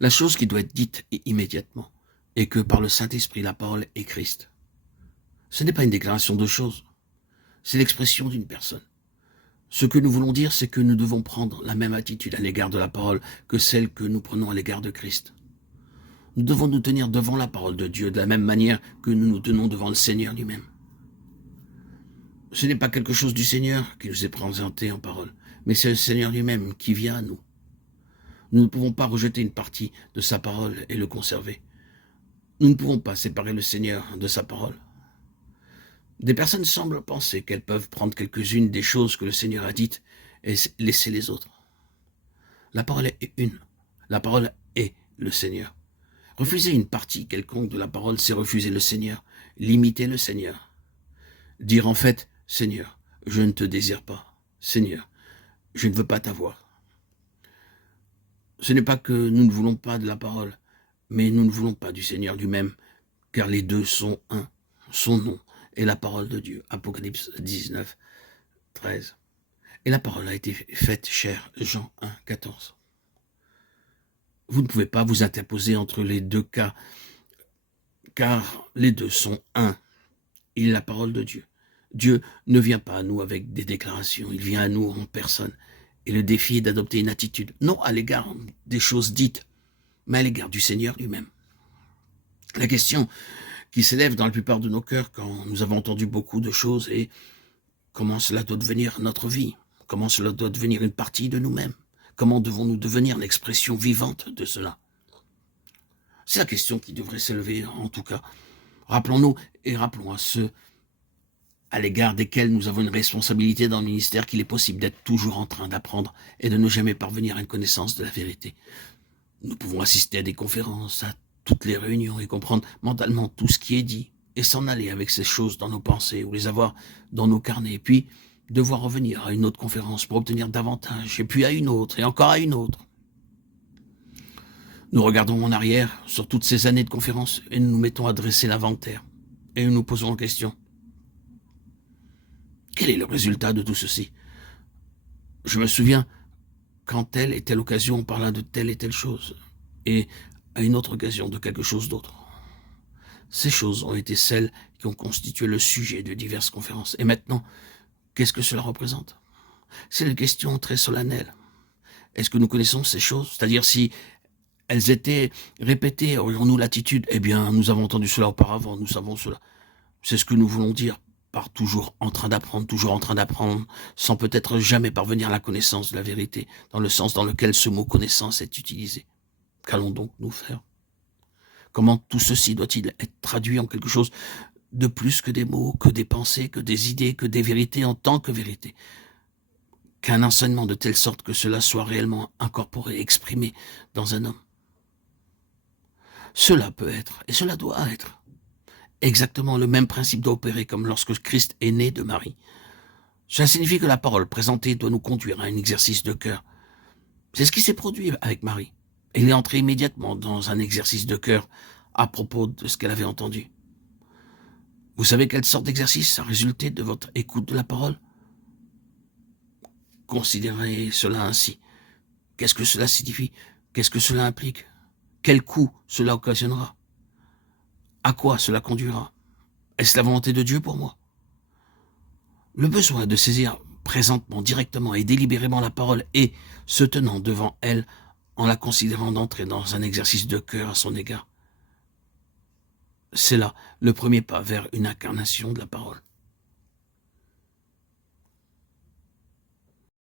La chose qui doit être dite immédiatement est que par le Saint-Esprit, la parole est Christ. Ce n'est pas une déclaration de choses, c'est l'expression d'une personne. Ce que nous voulons dire, c'est que nous devons prendre la même attitude à l'égard de la parole que celle que nous prenons à l'égard de Christ. Nous devons nous tenir devant la parole de Dieu de la même manière que nous nous tenons devant le Seigneur lui-même. Ce n'est pas quelque chose du Seigneur qui nous est présenté en parole, mais c'est le Seigneur lui-même qui vient à nous. Nous ne pouvons pas rejeter une partie de sa parole et le conserver. Nous ne pouvons pas séparer le Seigneur de sa parole. Des personnes semblent penser qu'elles peuvent prendre quelques-unes des choses que le Seigneur a dites et laisser les autres. La parole est une. La parole est le Seigneur. Refuser une partie quelconque de la parole, c'est refuser le Seigneur, limiter le Seigneur. Dire en fait, Seigneur, je ne te désire pas. Seigneur, je ne veux pas t'avoir. Ce n'est pas que nous ne voulons pas de la parole, mais nous ne voulons pas du Seigneur lui-même, car les deux sont un. Son nom est la parole de Dieu. Apocalypse 19, 13. Et la parole a été faite chair. Jean 1, 14. Vous ne pouvez pas vous interposer entre les deux cas, car les deux sont un. Il est la parole de Dieu. Dieu ne vient pas à nous avec des déclarations, il vient à nous en personne. Et le défi est d'adopter une attitude, non à l'égard des choses dites, mais à l'égard du Seigneur lui-même. La question qui s'élève dans la plupart de nos cœurs quand nous avons entendu beaucoup de choses est comment cela doit devenir notre vie, comment cela doit devenir une partie de nous-mêmes, comment devons-nous devenir l'expression vivante de cela. C'est la question qui devrait s'élever en tout cas. Rappelons-nous et rappelons à ceux à l'égard desquels nous avons une responsabilité dans le ministère qu'il est possible d'être toujours en train d'apprendre et de ne jamais parvenir à une connaissance de la vérité. Nous pouvons assister à des conférences, à toutes les réunions et comprendre mentalement tout ce qui est dit et s'en aller avec ces choses dans nos pensées ou les avoir dans nos carnets, puis devoir revenir à une autre conférence pour obtenir davantage, et puis à une autre et encore à une autre. Nous regardons en arrière sur toutes ces années de conférences et nous nous mettons à dresser l'inventaire et nous nous posons la question. Quel est le résultat de tout ceci? Je me souviens quand telle et telle occasion on parla de telle et telle chose, et à une autre occasion de quelque chose d'autre. Ces choses ont été celles qui ont constitué le sujet de diverses conférences. Et maintenant, qu'est-ce que cela représente? C'est une question très solennelle. Est-ce que nous connaissons ces choses? C'est-à-dire si elles étaient répétées, aurions-nous l'attitude? Eh bien, nous avons entendu cela auparavant, nous savons cela. C'est ce que nous voulons dire par toujours en train d'apprendre, sans peut-être jamais parvenir à la connaissance de la vérité, dans le sens dans lequel ce mot connaissance est utilisé. Qu'allons donc nous faire? Comment tout ceci doit-il être traduit en quelque chose de plus que des mots, que des pensées, que des idées, que des vérités en tant que vérité? Qu'un enseignement de telle sorte que cela soit réellement incorporé, exprimé dans un homme. Cela peut être, et cela doit être, exactement le même principe doit opérer comme lorsque Christ est né de Marie. Cela signifie que la parole présentée doit nous conduire à un exercice de cœur. C'est ce qui s'est produit avec Marie. Elle est entrée immédiatement dans un exercice de cœur à propos de ce qu'elle avait entendu. Vous savez quelle sorte d'exercice a résulté de votre écoute de la parole? Considérez cela ainsi. Qu'est-ce que cela signifie? Qu'est-ce que cela implique? Quel coût cela occasionnera? À quoi cela conduira? Est-ce la volonté de Dieu pour moi? Le besoin de saisir présentement, directement et délibérément la parole et se tenant devant elle en la considérant d'entrer dans un exercice de cœur à son égard. C'est là le premier pas vers une incarnation de la parole.